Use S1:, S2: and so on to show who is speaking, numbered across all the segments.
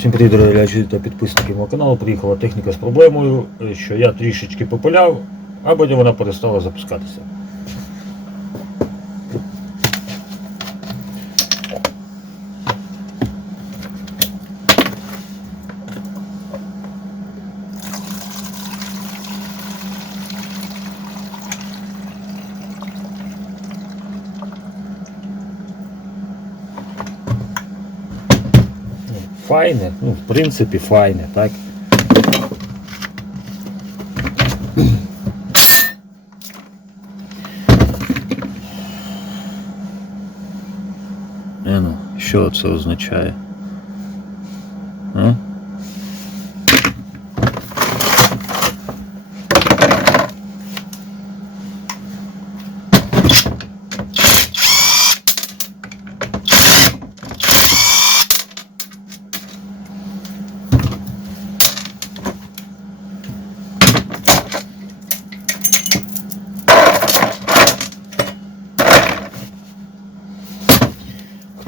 S1: Всім привіт, дорогі глядачі та підписники мого каналу. Приїхала техніка з проблемою, е, що я трішечки попиляв, а потім вона перестала запускатися. Файне, ну, в принципі, файне, так? Е, ну, що це означає?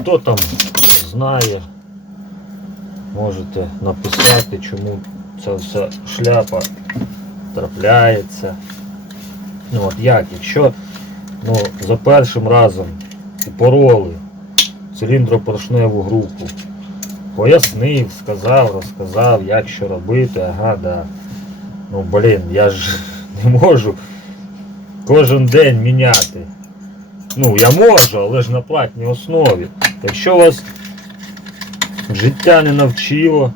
S1: Хто там знає, можете написати, чому ця вся шляпа трапляється. Ну от як, якщо ну, за першим разом упороли циліндропоршневу групу, пояснив, сказав, розказав, як що робити, ага, да. Ну блін, я ж не можу кожен день міняти. Ну, я можу, але ж на платній основі. Якщо вас життя не навчило,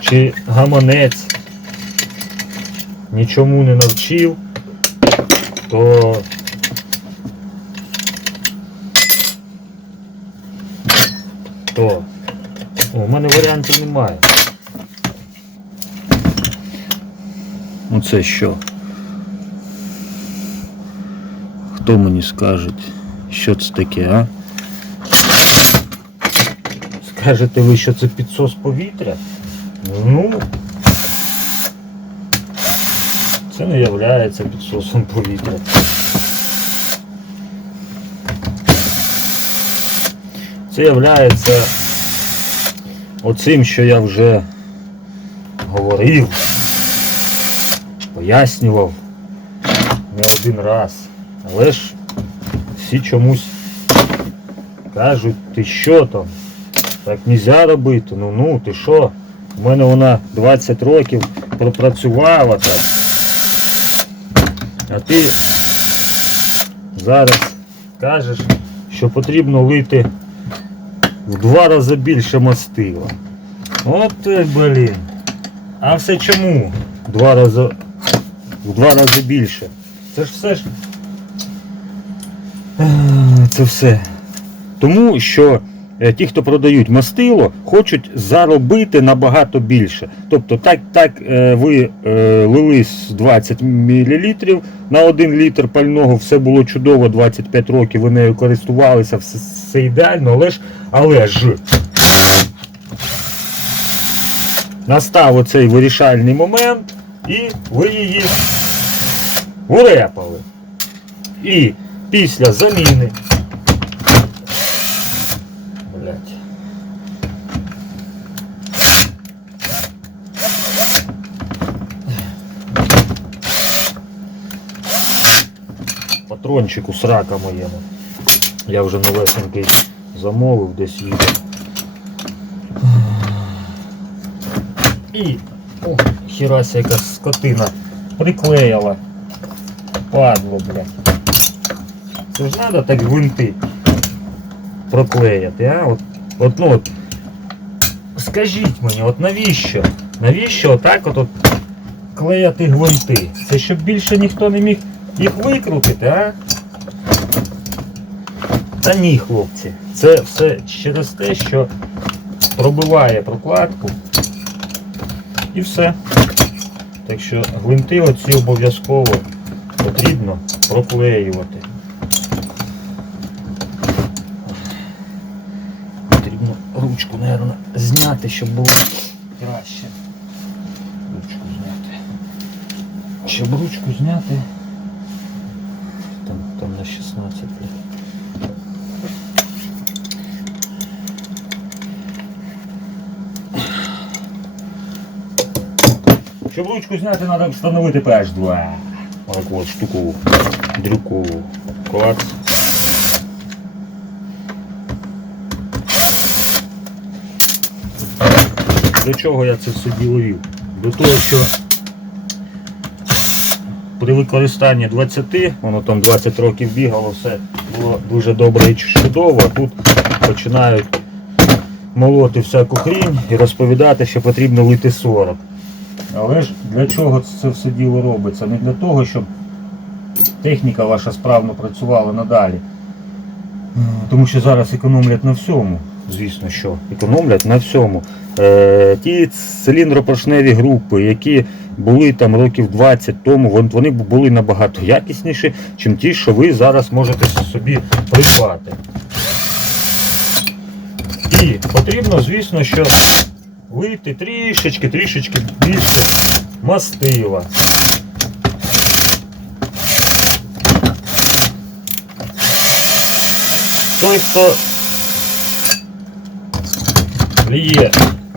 S1: чи гаманець нічому не навчив, то то у мене варіантів немає. Ну це що? Хто мені скаже, що це таке, а? Скажете ви, що це підсос повітря? Ну. Це не являється підсосом повітря. Це являється оцим, що я вже говорив, пояснював не один раз. Але ж всі чомусь кажуть, ти що там? Так нельзя робити. Ну ну, ти що? У мене вона 20 років пропрацювала так. А ти зараз кажеш, що потрібно лити в два рази більше мастила. От ти, блін. А все чому? Два рази, в два рази більше. Це ж все ж це все. Тому що е, ті, хто продають мастило, хочуть заробити набагато більше. Тобто, так так е, ви е, лили з 20 мл на 1 літр пального, все було чудово, 25 років ви нею користувалися, все, все ідеально, але ж, але ж настав оцей вирішальний момент, і ви її урепали. І після заміни. Патрончику срака моєму. Я вже новесенький замовив, десь їде. І о, хірася якась скотина приклеїла. Падло, блядь. Це ж треба так гвинти проклеїти, а? От, от, ну, от, скажіть мені, от навіщо? Навіщо отак от, от клеяти гвинти? Це щоб більше ніхто не міг їх викрутити, а? Та ні, хлопці. Це все через те, що пробиває прокладку і все. Так що гвинти оці обов'язково потрібно проклеювати. Потрібно ручку, мабуть, зняти, щоб було краще. Ручку зняти. Щоб ручку зняти. Там, там на 16 блядь. Щоб ручку зняти, треба встановити PH2. Таку от штуку дрюкову. Клац. До чого я це все діло вів? До того, що при використанні 20, воно там 20 років бігало, все було дуже добре і чудово, а тут починають молоти всяку хрінь і розповідати, що потрібно лити 40. Але ж для чого це все діло робиться? Не для того, щоб техніка ваша справно працювала надалі. Тому що зараз економлять на всьому. Звісно, що економлять на всьому. Е, ті циліндропоршневі групи, які були там років 20 тому, вони були набагато якісніші, ніж ті, що ви зараз можете собі придбати. І потрібно, звісно, що лити трішечки, трішечки більше мастила. Той, хто ліє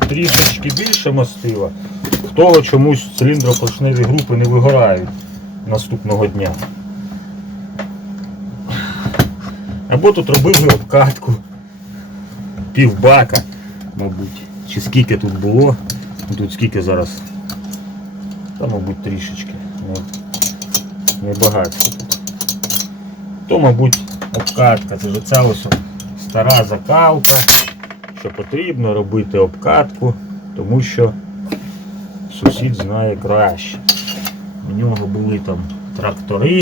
S1: трішечки більше мастила, в того чомусь циліндропоршневі групи не вигорають наступного дня. Або тут робили обкатку півбака, мабуть. Чи скільки тут було? Ну, Тут скільки зараз? Та, мабуть, трішечки. Не, не тут. То, мабуть, обкатка. Це ж ця ось стара закалка, що потрібно робити обкатку, тому що сусід знає краще. У нього були там трактори.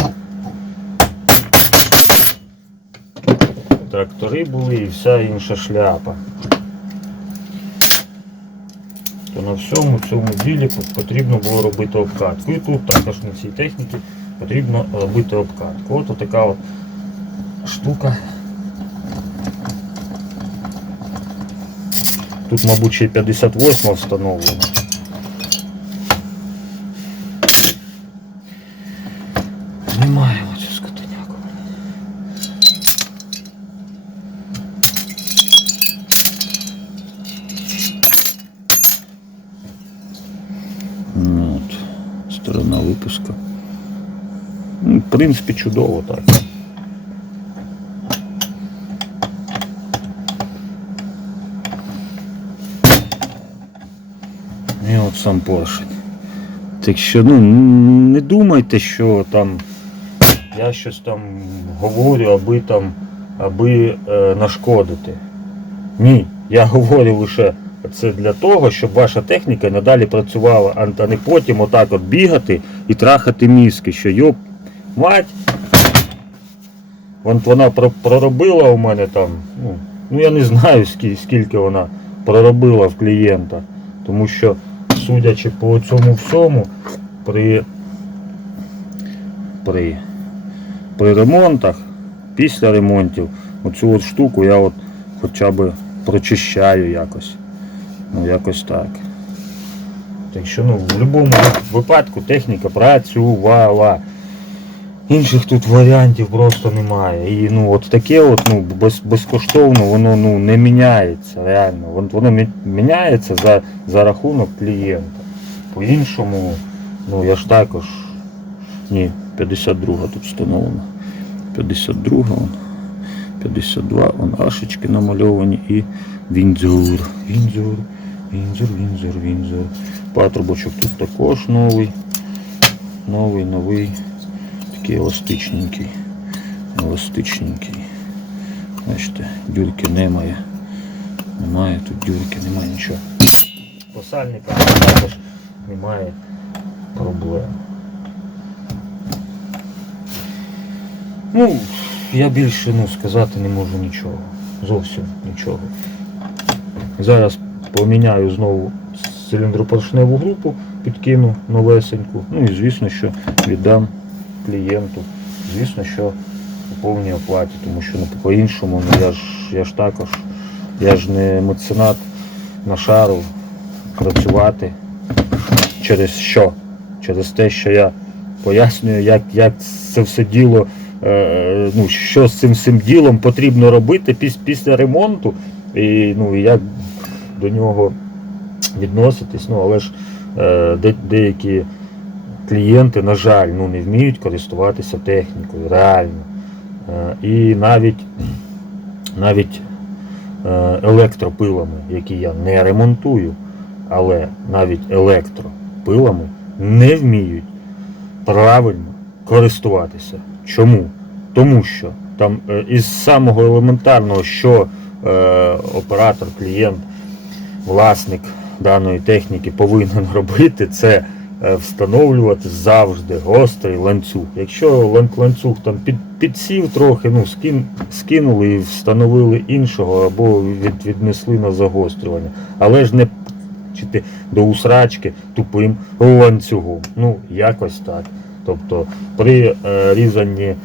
S1: Трактори були і вся інша шляпа. То на всьому цьому ділі потрібно було робити обкатку. І тут також на цій техніці потрібно робити обкатку. От така от штука. Тут, мабуть, ще й 58 встановлено. Немає оцю скотиняку. Ну, От, сторона випуска. Ну, в принципі, чудово так. І от сам поршень. Так що, ну, не думайте, що там я щось там говорю, аби там, аби е, нашкодити. Ні, я говорю лише це для того, щоб ваша техніка надалі працювала, а не потім отак от бігати і трахати мізки, що йоп, мать. Вона проробила у мене там, ну, ну я не знаю скільки, вона проробила в клієнта. Тому що, судячи по цьому всьому, при, при, при ремонтах, після ремонтів, оцю от штуку я от хоча б прочищаю якось. Ну, якось так. Так що ну, в будь-якому випадку техніка працювала. Інших тут варіантів просто немає. І ну от таке от, ну, без, безкоштовно воно ну, не міняється реально. Воно, міняється за, за рахунок клієнта. По-іншому, ну я ж також. Ні, 52 тут встановлено. 52 он, 52, он ашечки намальовані і Віндзур. Віндзур, Віндзур, Віндзур, Віндзур. Патрубочок тут також новий. Новий, новий. Такий еластичненький. Еластичненький. Бачите, дюрки немає. Немає тут дюрки, немає нічого. По сальникам також немає проблем. Ну, я більше ну, сказати не можу нічого. Зовсім нічого. Зараз поміняю знову циліндропоршневу групу, підкину новесеньку. Ну і звісно, що віддам клієнту. Звісно, що у повній оплаті, тому що ну, по-іншому ну, я, ж, я ж також, я ж не меценат на шару працювати через що? Через те, що я пояснюю, як, як це все діло, е, ну, що з цим всім ділом потрібно робити піс, після ремонту, і, ну, як до нього відноситись. Ну, але ж е, де, деякі клієнти, на жаль, ну, не вміють користуватися технікою, реально. Е, і навіть, навіть е, електропилами, які я не ремонтую, але навіть електропилами не вміють правильно користуватися. Чому? Тому що там е, із самого елементарного, що оператор, клієнт, власник даної техніки повинен робити, це встановлювати завжди гострий ланцюг. Якщо лан- ланцюг там під, підсів трохи, ну скин, скинули і встановили іншого або від, віднесли на загострювання. Але ж не до усрачки тупим ланцюгом. Ну, якось так. Тобто при е, різанні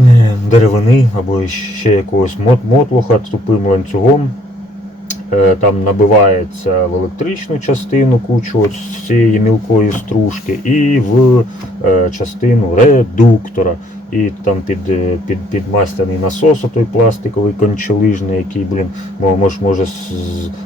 S1: е, деревини або ще якогось мот мотлуха тупим ланцюгом. Е, Там набивається в електричну частину кучу з цієї мілкої стружки і в е, частину редуктора. І там під, е, під, під масляний насос, той пластиковий кончелижний, який, блін, мо- мож, може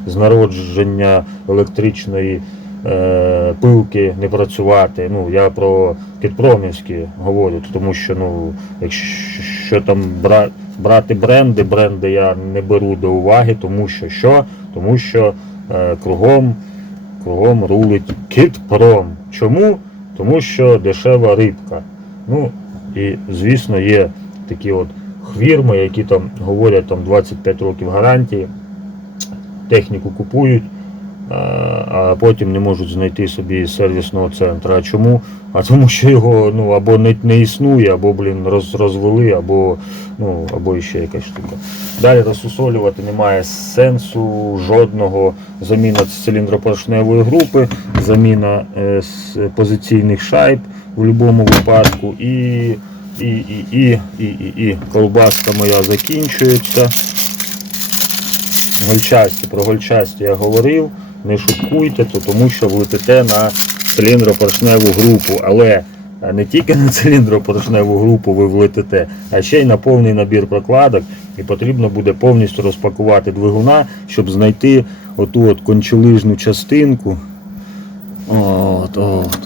S1: з, народження електричної е, пилки не працювати. Ну, я про підпромівські говорю, тому що ну, якщо там бра, брати бренди, бренди я не беру до уваги, тому що що? Тому що е, кругом, кругом рулить кітпром. Чому? Тому що дешева рибка. Ну, і звісно, є такі от фірми, які там говорять там 25 років гарантії, техніку купують, а- а потім не можуть знайти собі сервісного центру. А чому? А тому що його ну, або не, не існує, або блін, роз, розвели, або, ну, або ще якась штука. Далі розсусолювати немає сенсу жодного заміна циліндропоршневої групи, заміна е, з позиційних шайб в будь-якому випадку. І, і, і, і, і, і, і колбаска моя закінчується. Гольчасті, про гольчасті я говорив, не шуткуйте, то тому що влетите на циліндропоршневу групу. Але е, не тільки на циліндропоршневу групу ви влетите, а ще й на повний набір прокладок. І потрібно буде повністю розпакувати двигуна, щоб знайти оту от кончелижну частинку. От, от.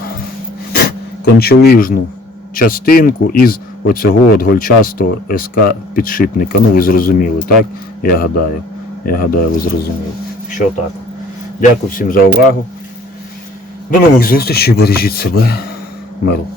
S1: Кончелижну частинку із оцього от гольчастого СК підшипника. Ну ви зрозуміли, так? Я гадаю. Я гадаю, ви зрозуміли. Що так. Дякую всім за увагу. До нових зустрічей, бережіть себе. Миру.